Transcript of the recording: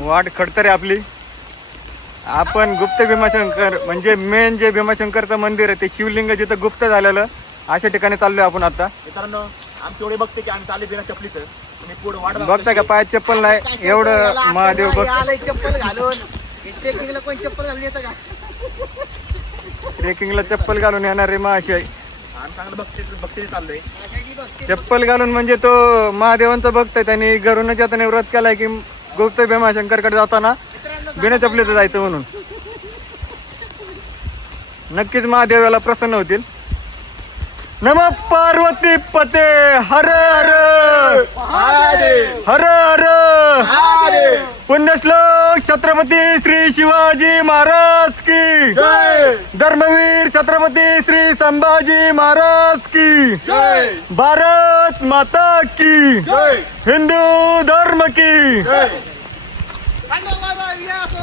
वाट खडतरे आपली. आपण गुप्त भीमाशंकर म्हणजे मेन जे भीमाशंकरचं मंदिर आहे ते शिवलिंग जिथं गुप्त झालेलं अशा ठिकाणी चाललोय आपण आता. मित्रांनो आमचे एवढे बघते की आम्ही चालले बिना चपलीचं. तुम्ही पुढे वाट बघता का पायात चप्पल नाही एवढं महादेव बघ. चप्पल घालून ट्रेकिंगला कोण चप्पल घालून येतं का? ट्रेकिंगला चप्पल घालून येणार रे महाशय. आम्ही चांगलं बघते चाललोय. चप्पल घालून म्हणजे तो महादेवांचा भक्त आहे. त्यांनी घरूनच आता व्रत केलाय की गुप्त भीमाशंकरकडे जाताना बिना चपलीचं जायचं म्हणून. नक्कीच महादेव याला प्रसन्न होतील. नम पार्वती पते हर हर हर हर. पुण्यश्लोक छत्रपती श्री शिवाजी महाराज की. धर्मवीर छत्रपती श्री संभाजी महाराज की. भारत माता की. हिंदू धर्म की.